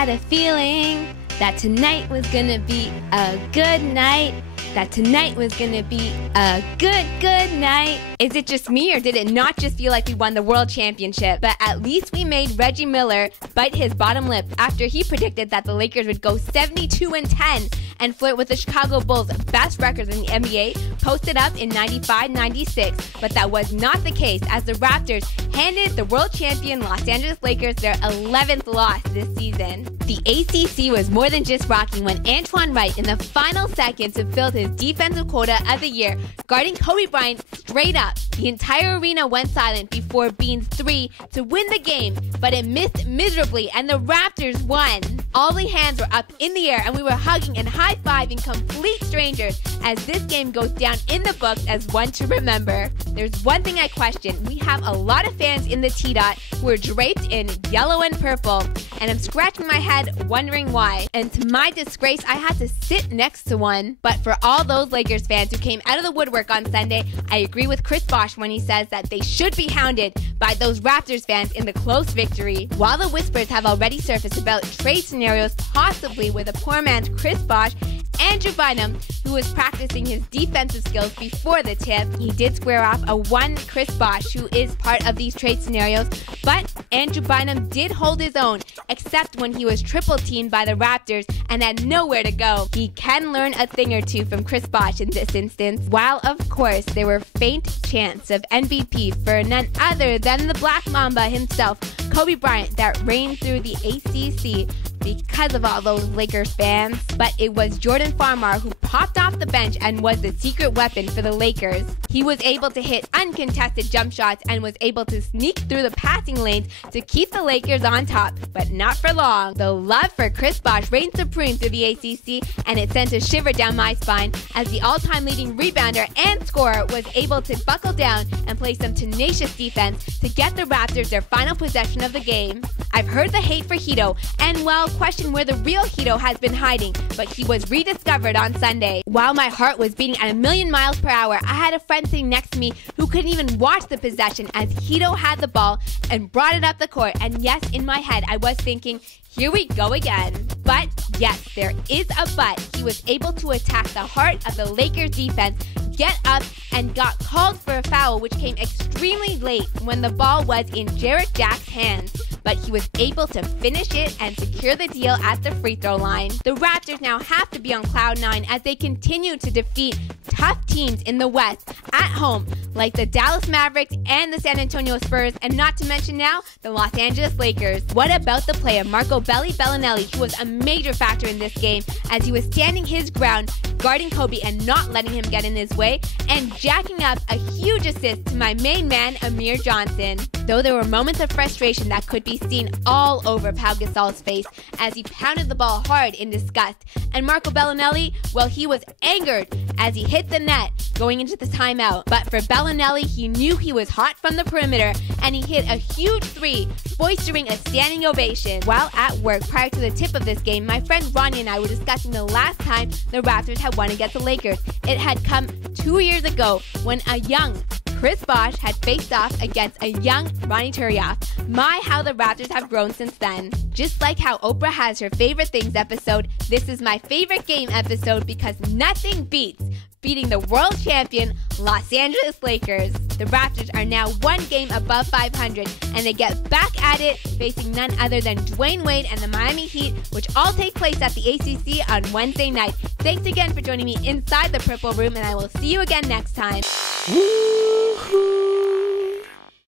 had a feeling that tonight was gonna be a good night. That tonight was gonna be a good night. Is it just me, or did it not just feel like we won the world championship? But at least we made Reggie Miller bite his bottom lip after he predicted that the Lakers would go 72-10 and flirt with the Chicago Bulls' best records in the NBA, posted up in 95-96. But that was not the case, as the Raptors handed the world champion Los Angeles Lakers their 11th loss this season. The ACC was more than just rocking when Antoine Wright, in the final seconds, fulfilled his defensive quota of the year, guarding Kobe Bryant straight up. The entire arena went silent before Bean's three to win the game, but it missed miserably and the Raptors won. All the hands were up in the air and we were hugging and high-fiving complete strangers as this game goes down in the books as one to remember. There's one thing I question. We have a lot of fans in the T-Dot who are draped in yellow and purple, and I'm scratching my head wondering why. And to my disgrace, I had to sit next to one. But for all those Lakers fans who came out of the woodwork on Sunday, I agree with Chris Bosh when he says that they should be hounded by those Raptors fans in the close victory. While the whispers have already surfaced about trade scenarios, possibly with a poor man's Chris Bosh, Andrew Bynum, who was practicing his defensive skills before the tip, he did square off a one Chris Bosh, who is part of these trade scenarios, but Andrew Bynum did hold his own, except when he was triple teamed by the Raptors and had nowhere to go. He can learn a thing or two from Chris Bosh in this instance, while of course there were faint chants of MVP for none other than the Black Mamba himself, Kobe Bryant, that reigned through the ACC because of all those Lakers fans. But it was Jordan Farmar who popped off the bench and was the secret weapon for the Lakers. He was able to hit uncontested jump shots and was able to sneak through the passing lanes to keep the Lakers on top, but not for long. The love for Chris Bosh reigned supreme through the ACC, and it sent a shiver down my spine as the all-time leading rebounder and scorer was able to buckle down and play some tenacious defense to get the Raptors their final possession of the game. I've heard the hate for Hedo, and well, question where the real Hedo has been hiding, but he was rediscovered on Sunday. While my heart was beating at 1,000,000 miles per hour, I had a friend sitting next to me who couldn't even watch the possession as Hedo had the ball and brought it up the court, and yes, in my head I was thinking, here we go again. But yes, there is a but. He was able to attack the heart of the Lakers defense, get up, and got called for a foul, which came extremely late when the ball was in Jarrett Jack's hands. But he was able to finish it and secure the deal at the free throw line. The Raptors now have to be on cloud 9 as they continue to defeat tough teams in the West at home, like the Dallas Mavericks and the San Antonio Spurs, and not to mention now the Los Angeles Lakers. What about the play of Marco Bellinelli, who was a major factor in this game as he was standing his ground, guarding Kobe and not letting him get in his way, and jacking up a huge assist to my main man, Amir Johnson. Though there were moments of frustration that could be seen all over Pau Gasol's face as he pounded the ball hard in disgust. And Marco Bellinelli, well, he was angered as he hit the net going into the timeout. But for Bellinelli, he knew he was hot from the perimeter and he hit a huge three, foistering a standing ovation. While at work prior to the tip of this game, my friend Ronnie and I were discussing the last time the Raptors had won against the Lakers. It had come 2 years ago when a young Chris Bosh had faced off against a young Ronnie Turioff. My, how the Raptors have grown since then. Just like how Oprah has her favorite things episode, this is my favorite game episode because nothing beats beating the world champion Los Angeles Lakers. The Raptors are now one game above 500, and they get back at it facing none other than Dwayne Wade and the Miami Heat, which all take place at the ACC on Wednesday night. Thanks again for joining me inside the Purple Room, and I will see you again next time. Woo-hoo.